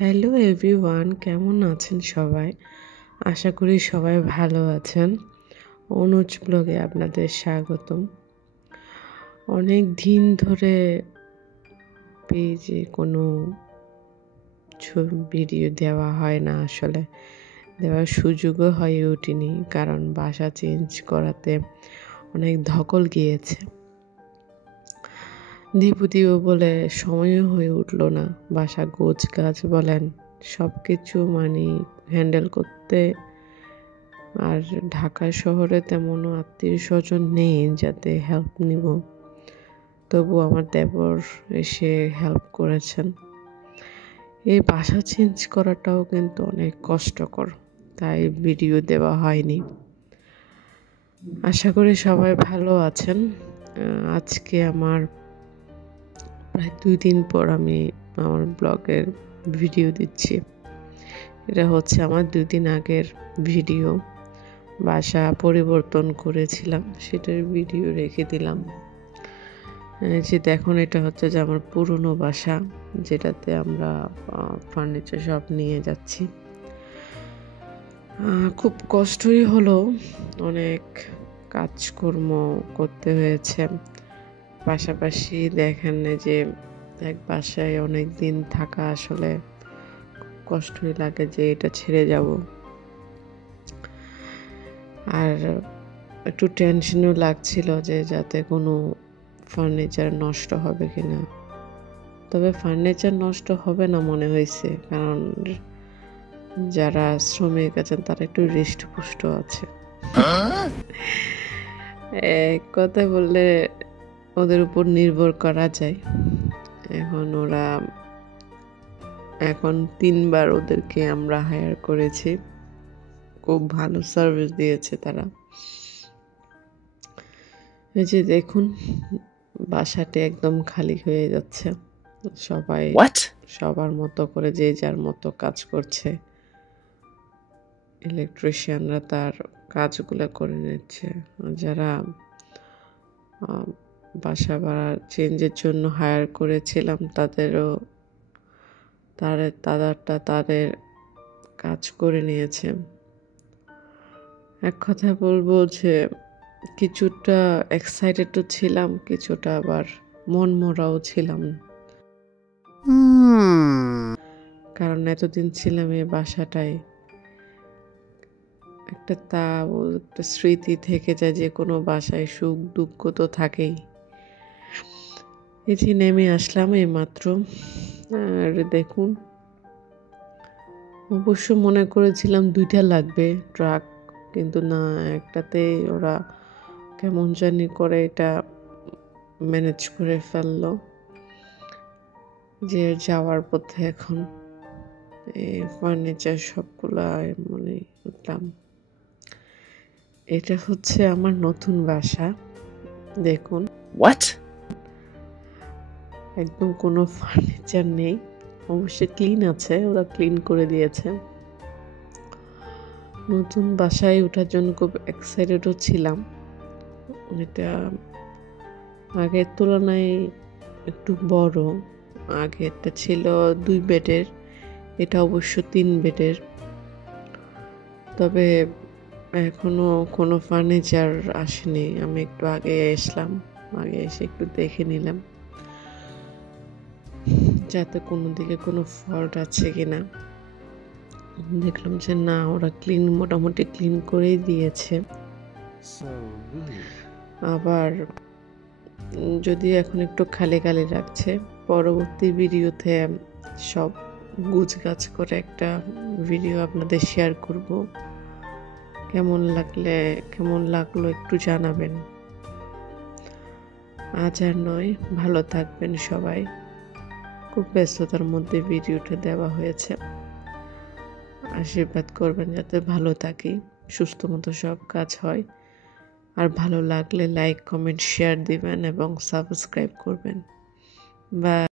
Hello everyone, কেমন আছেন সবাই? আশা করি সবাই ভালো আছেন। অনুজ ব্লগে আপনাদের স্বাগতম। অনেক দিন ধরে পেজে কোনো ভিডিও দেওয়া হয় না, আসলে দেওয়ার সুযোগও হয়ে ওঠেনি, কারণ বাসা চেঞ্জ করাতে অনেক ধকল গিয়েছে। দীপুদিও বলে সময়ও হয়ে উঠলো না, বাসা গোছ গাছ বলেন সব কিছু হ্যান্ডেল করতে। আর ঢাকা শহরে তেমনও আত্মীয় স্বজন নেই যাতে হেল্প নিব, তবু আমার দেবর এসে হেল্প করেছেন। এই বাসা চেঞ্জ করাটাও কিন্তু অনেক কষ্টকর, তাই ভিডিও দেওয়া হয়নি। আশা করি সবাই ভালো আছেন। আজকে আমার প্রায় 2 দিন পর আমি আমার ব্লগের ভিডিও দিচ্ছি। এটা হচ্ছে আমার 2 দিন আগের ভিডিও। বাসা পরিবর্তন করেছিলাম, সেটার ভিডিও রেখে দিলাম। যে দেখুন, এটা হচ্ছে যে আমার পুরনো বাসা, যেটাতে আমরা ফার্নিচার সব নিয়ে যাচ্ছি। খুব কষ্টই হলো, অনেক কাজকর্ম করতে হয়েছে। পাশাপাশি দেখেন যে এক বাসায় অনেক দিন থাকা আসলে কষ্টই লাগে যে এটা ছেড়ে যাব। আর একটু টেনশনও লাগছিল যে যাতে কোনো ফার্নিচার নষ্ট হবে কিনা। তবে ফার্নিচার নষ্ট হবে না মনে হয়েছে, কারণ যারা শ্রমিক আছেন তারা একটু হৃষ্টপুষ্ট আছে। এক কথায় বললে ওদের উপর নির্ভর করা যায়। এখন 3 বার ওদেরকে আমরা হায়ার করেছি, খুব ভালো সার্ভিস দিয়েছে তারা। এই যে দেখুন, বাসাটি একদম খালি হয়ে যাচ্ছে। সবাই সবার মতো করে যে যার মতো কাজ করছে। ইলেকট্রিশিয়ানরা তার কাজগুলো করে নিচ্ছে। যারা বাসা ভাড়া চেঞ্জের জন্য হায়ার করেছিলাম তাদের কাজ করে নিয়েছে। এক কথা বলবো যে কিছুটা এক্সাইটেডও ছিলাম, কিছুটা আবার মনমরাও ছিলাম, কারণ এতদিন ছিলাম এই বাসাটায়। একটা স্মৃতি থেকে যায়, যে কোনো বাসায় সুখ দুঃখ তো থাকেই। এটি নেমে আসলাম এই মাত্র। আর দেখুন, অবশ্য মনে করেছিলাম 2টা লাগবে ট্রাক, কিন্তু না, একটাতে ওরা কেমন জানি করে এটা ম্যানেজ করে ফেললো। যে যাওয়ার পথে এখন এই ফার্নিচার সবগুলা উঠলাম। এটা হচ্ছে আমার নতুন বাসা, দেখুন একদম কোনো ফার্নিচার নেই। অবশ্যই ক্লিন আছে, ওরা ক্লিন করে দিয়েছে। নতুন বাসায় ওঠার জন্য খুব এক্সাইটেডও ছিলাম। এটা আগের তুলনায় একটু বড়। আগেরটা ছিল 2 বেডের, এটা অবশ্য 3 বেডের। তবে এখনো কোনো ফার্নিচার আসেনি। আমি একটু আগে এসে একটু দেখে নিলাম যাতে কোনো দিকে কোনো ফল্ট আছে কিনা। দেখলাম যে না, ওরা মোটামুটি ক্লিন করেই দিয়েছে। আবার যদি এখন একটু খালি খালি লাগছে, পরবর্তী ভিডিওতে সব গুছগাছ করে একটা ভিডিও আপনাদের শেয়ার করব। কেমন লাগলো একটু জানাবেন। আজ আর নয়, ভালো থাকবেন সবাই। খুব ব্যস্ততার মধ্যে ভিডিওটা দেওয়া হয়েছে। আশীর্বাদ করবেন যাতে ভালো থাকি, সুস্থ মতো সব কাজ হয়। আর ভালো লাগলে লাইক, কমেন্ট, শেয়ার দিবেন এবং সাবস্ক্রাইব করবেন। বাই।